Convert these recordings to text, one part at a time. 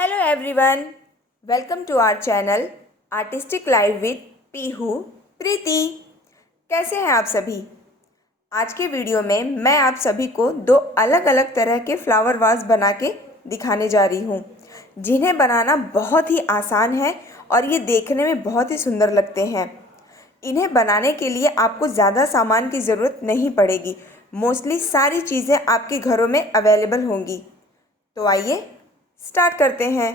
Hello everyone, welcome to our channel artistic live with Pihu प्रीति। कैसे हैं आप सभी? आज के वीडियो में मैं आप सभी को दो अलग अलग तरह के फ्लावर वास बना के दिखाने जा रही हूँ, जिन्हें बनाना बहुत ही आसान है और ये देखने में बहुत ही सुंदर लगते हैं। इन्हें बनाने के लिए आपको ज़्यादा सामान की ज़रूरत नहीं पड़ेगी। मोस्टली सारी चीज़ें आपके घरों में अवेलेबल होंगी। तो आइए स्टार्ट करते हैं।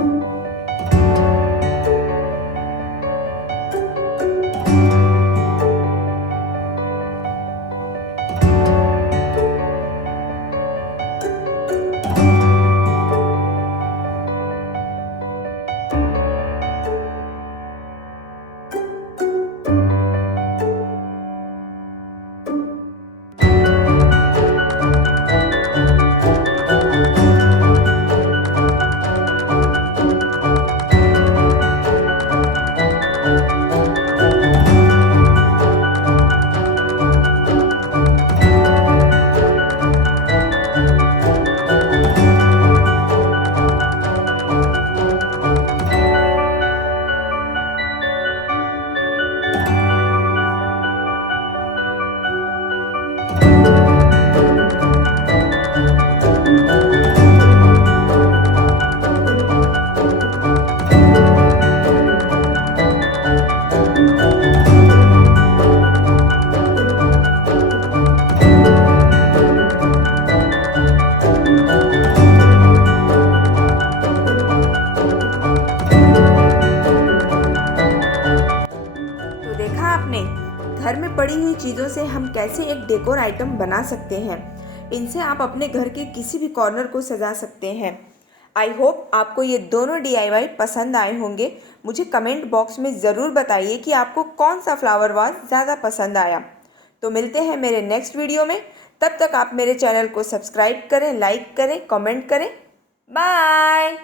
तो देखा आपने, घर में पड़ी हुई चीज़ों से हम कैसे एक डेकोर आइटम बना सकते हैं। इनसे आप अपने घर के किसी भी कॉर्नर को सजा सकते हैं। आई होप आपको ये दोनों DIY पसंद आए होंगे। मुझे कमेंट बॉक्स में ज़रूर बताइए कि आपको कौन सा फ्लावर वाज ज़्यादा पसंद आया। तो मिलते हैं मेरे नेक्स्ट वीडियो में। तब तक आप मेरे चैनल को सब्सक्राइब करें, लाइक करें, कमेंट करें। बाय।